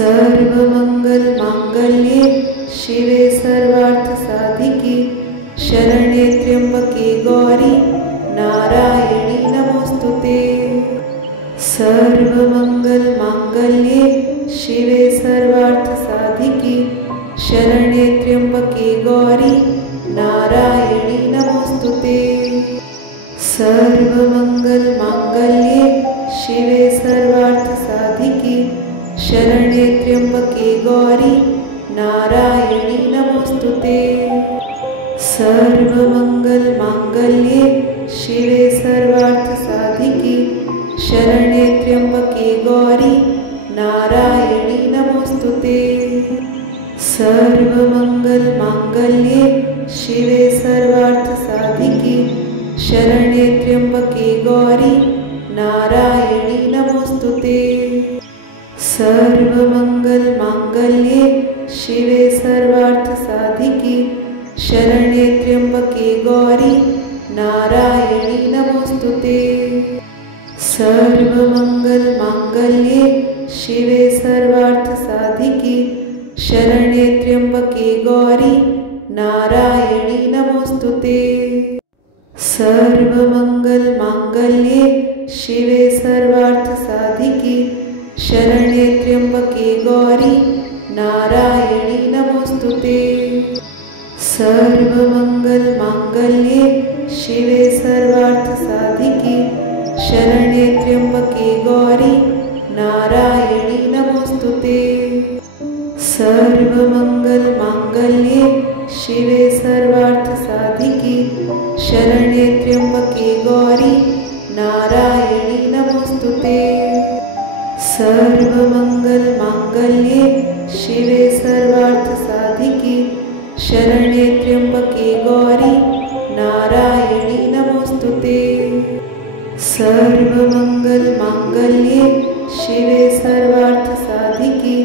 सर्वमंगल मांगल्ये शिवे सर्वार्थ साधिके शरण्ये त्र्यंबके गौरी नारायणी नमोस्तुते। सर्वमंगल मांगल्ये शिवे सर्वार्थ साधिके शरण्ये त्र्यंबके गौरी नारायणी नमोस्तुते। सर्वमंगल मांगल्ये शिवे सर्वार्थ साधिके शरण्ये त्र्यंबके गौरी नारायणी नमोस्तुते। सर्वमंगल मांगल्ये शिवे सर्वार्थ साधिके शरण्ये त्र्यंबके गौरी नारायणी नमोस्तुते। सर्वमंगल मांगल्ये शिवे सर्वार्थ साधिके शरण्ये त्र्यंबके गौरी नारायणी नमोस्तुते। सर्वमंगल मांगल्ये शिवे सर्वार्थ साधिके शरण्ये त्र्यंबके गौरी नारायणी नमोस्तुते। सर्वमंगल मांगल्ये शिवे सर्वार्थ साधिके शरण्ये त्र्यंबके गौरी नारायणी नमोस्तुते। सर्वमंगल मांगल्ये शिवे सर्वार्थ साधिके शरण्ये त्र्यंबके गौरी नारायणी नमोस्तुते। सर्वमंगल मांगल्ये शिवे सर्वार्थ साधिके शरण्ये त्र्यंबके गौरी नारायणी नमोस्तुते। सर्वमंगल मांगल्ये शिवे सर्वार्थ साधिके शरण्ये त्र्यंबके गौरी नारायणी नमोस्तुते। सर्वमंगल मांगल्ये शिवे सर्वार्थ साधिके शरण्ये त्र्यंबके गौरी नारायणी नमोस्तुते। सर्वमंगल मांगल्ये शिवे सर्वार्थ साधिके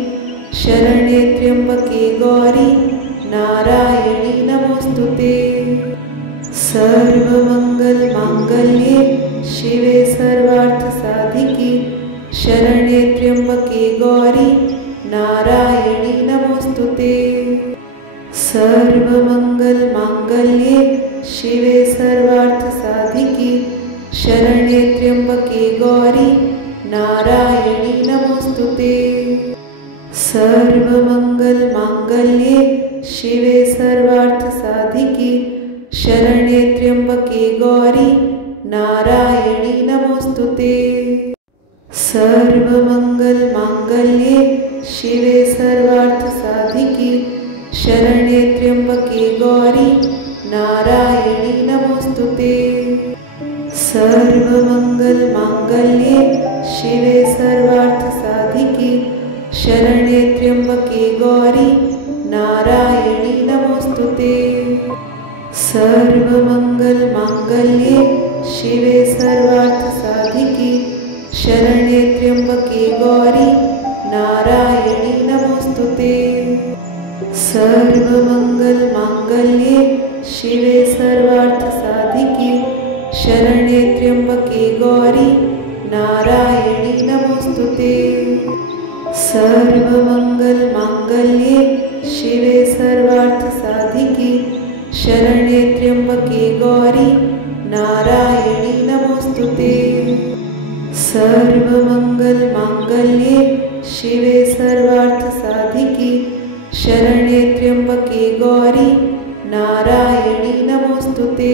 शरण्ये त्र्यंबके गौरी नारायणी नमोस्तुते। सर्वमंगल मांगल्ये शिवे सर्वार्थ साधिके शरण्ये त्र्यंबके गौरी नारायणी नमोस्तुते। सर्वमंगल मांगल्ये शिवे सर्वार्थ साधिके शरण्ये त्र्यंबके गौरी नारायणी नमोस्तुते। सर्वमंगल मांगल्ये शिवे सर्वार्थ साधिके शरण्ये त्र्यंबके गौरी नारायणी नमोस्तुते। सर्वमंगल मांगल्ये शिवे सर्वार्थ साधिके शरण्ये त्र्यंबके गौरी नारायणी नमोस्तुते। सर्वमंगल मांगल्ये शिवे सर्वार्थ साधिके शरण्ये त्र्यंबके गौरी नारायणी नमोस्तुते। सर्वमंगल मांगल्ये शिवे सर्वार्थ साधिके शरण्ये त्र्यंबके गौरी नारायणी नमोस्तुते। सर्वमंगल मांगल्ये शिवे सर्वार्थ साधिके शरण्ये त्र्यंबके गौरी नारायणी नमोस्तुते। सर्वमंगल मांगल्ये शिवे सर्वार्थ साधिके शरण्ये त्र्यंबके गौरी नारायणी नमोस्तुते। सर्वमंगल मांगल्ये शिवे सर्वार्थ साधिके शरण्ये त्र्यंबके गौरी नारायणी नमोस्तुते।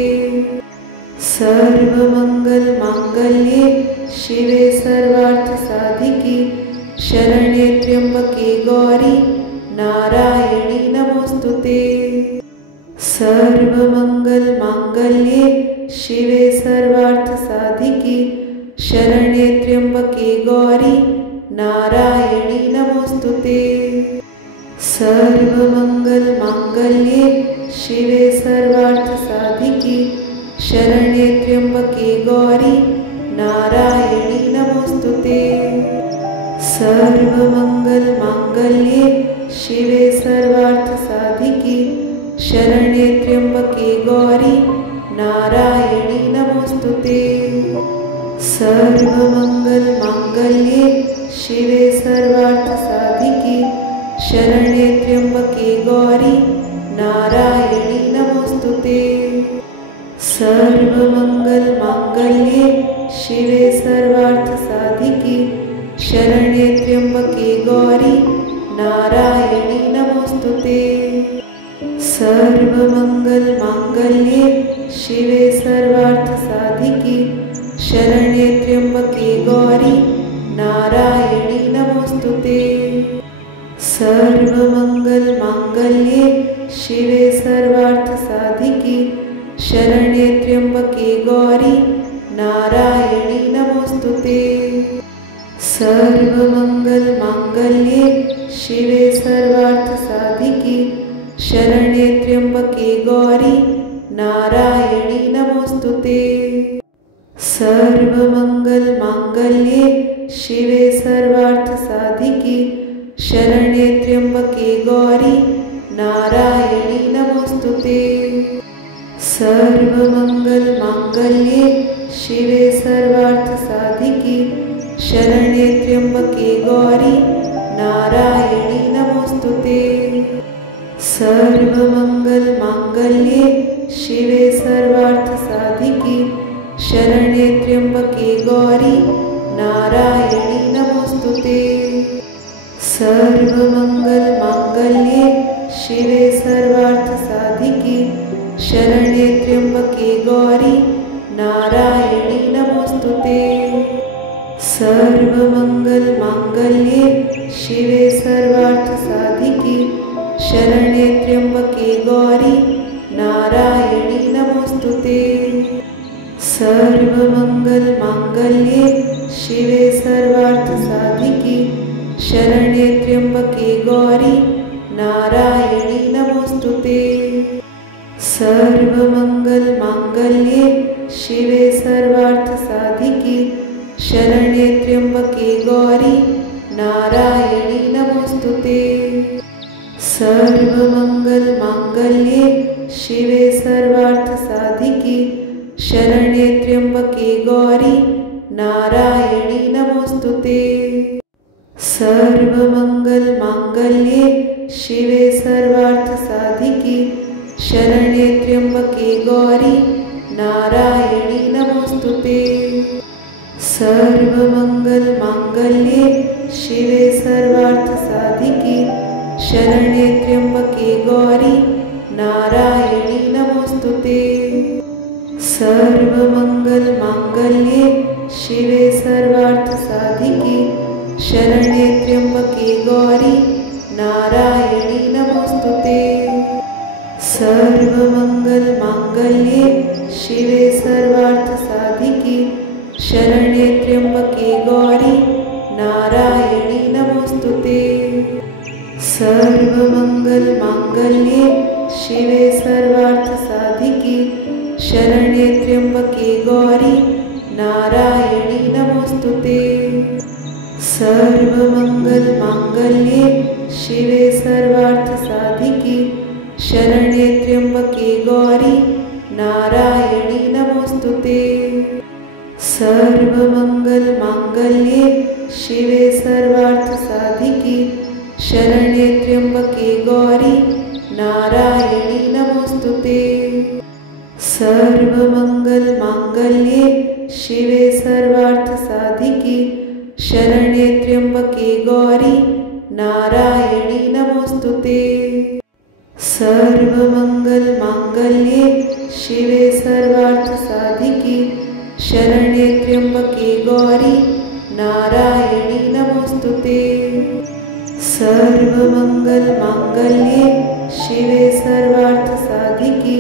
सर्वमंगल मांगल्ये शिवे सर्वार्थ साधिके शरण्ये त्र्यंबके गौरी नारायणी नमोस्तुते। सर्वमंगल मांगल्ये शिवे सर्वार्थ साधिके शरण्ये त्र्यंबके गौरी नारायणी नमोस्तुते। सर्वमंगल मांगल्ये शिवे सर्वार्थ साधिके शरण्ये त्र्यंबके गौरी नारायणी नमोस्तुते। सर्वमंगल मांगल्ये शिवे सर्वार्थ साधिके शरण्ये त्र्यंबके गौरी नारायणी नमोस्तुते। सर्वमंगल मांगल्ये शिवे सर्वार्थ साधिके शरण्ये त्र्यंबके गौरी नारायणी नमोस्तुते। सर्वमंगलमांगल्ये शिवे सर्वार्थसाधिके शरण्ये त्र्यंबके गौरी नारायणी नमोस्तुते। सर्वमंगलमांगल्ये शिवे सर्वार्थसाधिके शरण्ये त्र्यंबके गौरी नारायणी नमोस्तुते। सर्वमंगलमांगल्ये शिवे सर्वार्थसाधिके शरण्ये त्र्यंबके गौरी नारायणी नमोस्तुते। सर्वमंगलमांगल्ये शिवे सर्वार्थसाधिके शरण्ये त्र्यंबके गौरी नारायणी नमोस्तुते। सर्वमंगलमांगल्ये शिवे सर्वार्थसाधिके शरण्ये त्र्यंबके गौरी नारायणी नमोस्तुते। सर्वमंगलमांगल्ये शिवे सर्वार्थसाधिके शरण्ये त्र्यंबके गौरी नारायणी नमोस्तुते। सर्वमंगलमांगल्ये शिवे सर्वार्थसाधिके शरण्ये त्र्यंबके गौरी नारायणी नमोस्तुते। सर्वमंगलमांगल्ये शिवे सर्वार्थसाधिके शरण्ये त्र्यंबके गौरी नारायणी नमोस्तुते। सर्वमंगलमांगल्ये शिवे सर्वार्थसाधिके शरण्ये त्र्यंबके गौरी नारायणी नमोस्तुते। सर्वमंगलमांगल्ये शिवे सर्वार्थसाधिके शरण्ये त्र्यंबके गौरी नारायणी नमोस्तुते। सर्वमंगलमांगल्ये शिवे सर्वार्थसाधिके शरण्ये त्र्यंबके गौरी नारायणी नमोस्तुते। सर्वमंगलमांगल्ये शिवे सर्वार्थसाधिके शरण्ये त्र्यंबके गौरी नारायणी नमोस्तुते। सर्वमंगलमांगल्ये शिवे सर्वार्थसाधिके शरण्ये त्र्यंबके गौरी नारायणी नमोस्तुते। सर्वमंगलमांगल्ये शिवे सर्वार्थसाधिके शरण्ये त्र्यंबके गौरी नारायणी नमोस्तुते। सर्वमंगलमांगल्ये शिवे सर्वार्थसाधिके शरण्ये त्र्यंबके गौरी नारायणी नमोस्तुते। सर्वमंगलमांगल्ये शिवे सर्वार्थसाधिके शरण्ये त्र्यंबके गौरी नारायणी नमोस्तुते। सर्वमंगलमांगल्ये शिवे सर्वार्थसाधिके शरण्ये त्र्यंबके गौरी नारायणी नमोस्तुते। सर्वमंगलमांगल्ये शिवे सर्वार्थसाधिके शरण्ये त्र्यंबके गौरी नारायणी नमोस्तुते। सर्वमंगलमांगल्ये शिवे सर्वार्थसाधिके शरण्ये त्र्यंबके गौरी नारायणी नमोस्तुते। सर्वमंगलमांगल्ये शिवे सर्वार्थसाधिके शरण्ये त्र्यंबके गौरी नारायणी नमोस्तुते। सर्वमंगलमांगल्ये शिवे सर्वार्थसाधिके शरण्ये त्र्यंबके गौरी नारायणी नमोस्तुते। सर्वमंगलमांगल्ये शिवे सर्वार्थसाधिके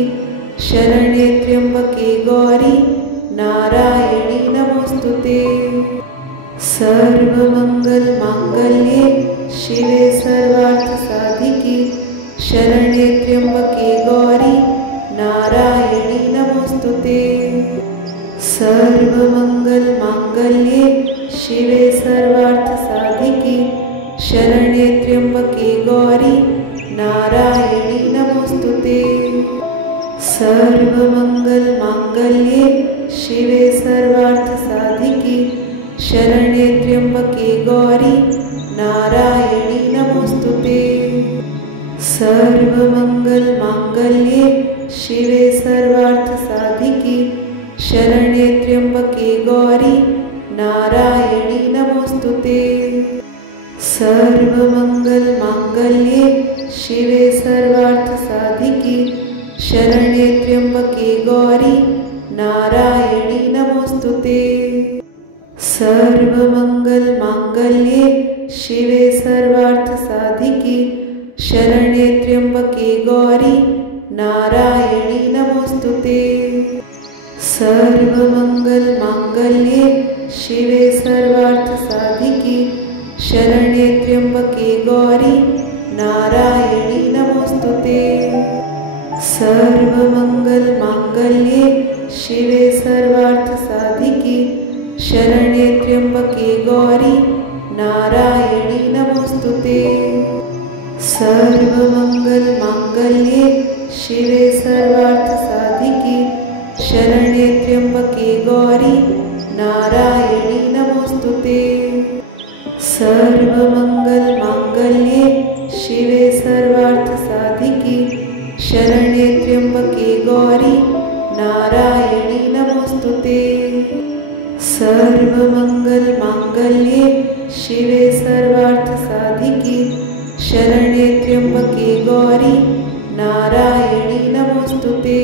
शरण्ये त्र्यंबके गौरी नारायणी नमोस्तुते। सर्वमंगलमांगल्ये शिवे सर्वार्थसाधिके शरण्ये त्र्यंबके गौरी नारायणी नमोस्तुते। सर्वमंगलमांगल्ये शिवे सर्वार्थसाधिके शरण्ये त्र्यंबके गौरी नारायणी नमोस्तुते। सर्वमंगलमांगल्ये शिवे सर्वार्थसाधिके शरण्ये त्र्यंबके गौरी नारायणी नमोस्तुते। सर्वमंगलमांगल्ये शिवे सर्वार्थसाधिके शरण्ये त्र्यंबके गौरी नारायणी नमोस्तुते। सर्वमंगलमांगल्ये शिवे सर्वार्थसाधिके शरण्ये त्र्यंबके गौरी नारायणी नमोस्तुते। सर्वमंगलमांगल्ये शिवे सर्वार्थसाधिके शरण्ये त्र्यंबके गौरी नारायणी नमोस्तुते। सर्वमंगलमांगल्ये शिवे सर्वार्थसाधिके शरण्ये त्र्यंबके गौरी नारायणी नमोस्तुते। सर्वमंगलमांगल्ये शिवे सर्वार्थसाधिके शरण्ये त्र्यंबके गौरी नारायणी नमोस्तुते। सर्वमंगलमांगल्ये शिवे सर्वार्थसाधिके शरण्ये त्र्यंबके गौरी नारायणी नमोस्तुते। सर्वमंगलमांगल्ये शिवे सर्वार्थसाधिके शरण्ये त्र्यंबके गौरी नारायणी नमोस्तुते। सर्वमंगलमांगल्ये शिवे सर्वार्थसाधिके शरण्ये त्र्यंबके गौरी नारायणी नमोस्तुते।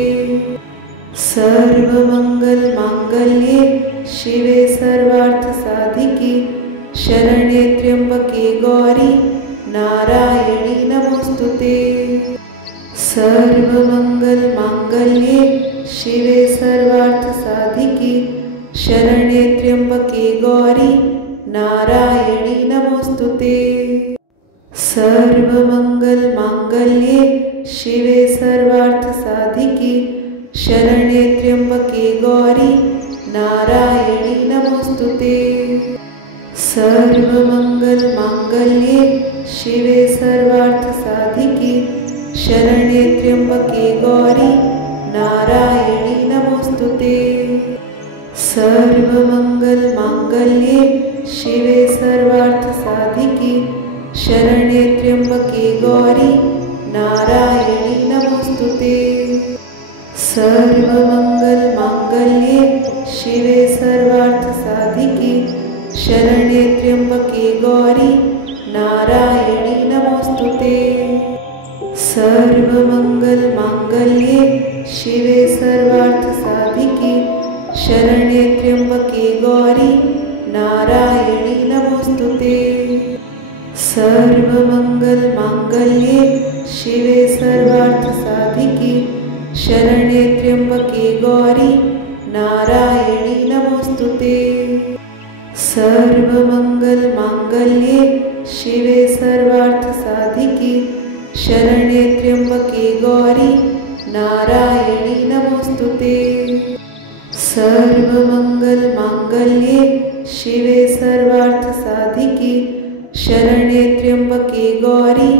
सर्वमंगलमांगल्ये शिवे सर्वार्थसाधिके शरण्ये त्र्यंबके गौरी नारायणी नमोस्तुते। सर्वमंगलमांगल्ये शिवे सर्वार्थसाधिके शरण्ये त्र्यंबके गौरी नारायणी नमोस्तुते। सर्वमंगलमांगल्ये शिवे सर्वार्थसाधिके शरण्ये त्र्यंबके गौरी नारायणी नमोस्तुते। सर्वमंगलमांगल्ये शिवे सर्वार्थसाधिके शरण्ये त्र्यंबके गौरी नारायणी नमोस्तुते। सर्वमंगलमांगल्ये शिवे सर्वार्थसाधिके शरण्ये त्र्यंबके गौरी नारायणी नमोस्तुते। सर्वमंगलमांगल्ये शिवे सर्वार्थसाधिके शरण्ये त्र्यंबके गौरी नारायणी नमोस्तुते। सर्वमंगलमांगल्ये शिवे सर्वार्थसाधिके शरण्ये त्र्यंबके गौरी नारायणी नमोस्तुते। सर्वमंगलमांगल्ये शिवे सर्वार्थसाधिके शरण्ये त्र्यंबके गौरी नारायणी नमोस्तुते। सर्वमंगलमांगल्ये शिवे सर्वार्थसाधिके शरण्ये त्र्यंबके गौरी नारायणी नमोस्तुते। सर्वमंगलमांगल्ये शिवे सर्वार्थसाधिके शरण्ये त्र्यंबके गौरी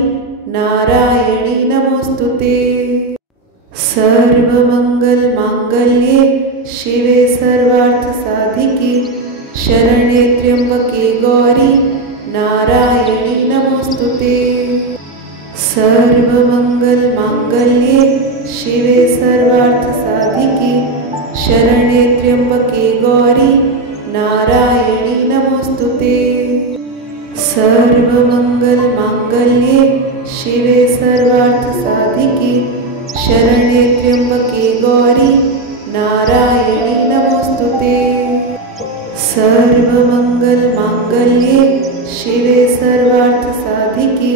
नारायणी नमोस्तुते। सर्वमंगलमांगल्ये शिवे सर्वार्थसाधिके शरण्ये त्र्यंबके गौरी नारायणी नमोस्तुते। सर्वमंगलमांगल्ये शिवे सर्वार्थसाधिके शरण्ये त्र्यंबके गौरी नारायणी नमोस्तुते। सर्वमंगलमांगल्ये शिवे सर्वार्थसाधिके शरण्ये त्र्यंबके गौरी नारायणी नमोस्तुते। सर्वमंगलमांगल्ये शिवे सर्वार्थसाधिके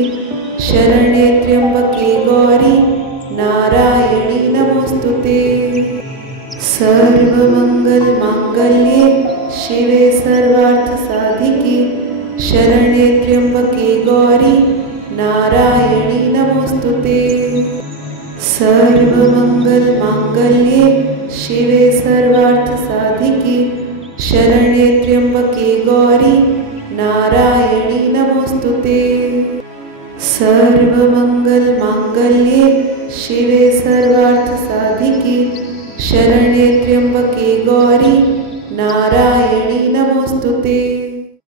शरण्ये त्र्यंबके गौरी नारायणी नमोस्तुते। सर्वमंगलमांगल्ये शिवे सर्वार्थसाधिके शरण्ये त्र्यंबके गौरी नारायणी नमोस्तुते। सर्वमंगलमांगल्ये शिवे सर्वार्थसाधिके शरण्ये त्र्यंबके गौरी नारायणी नमोस्तुते। सर्वमंगलमांगल्ये शिवे सर्वार्थसाधिके शरण्ये त्र्यंबके गौरी नारायणी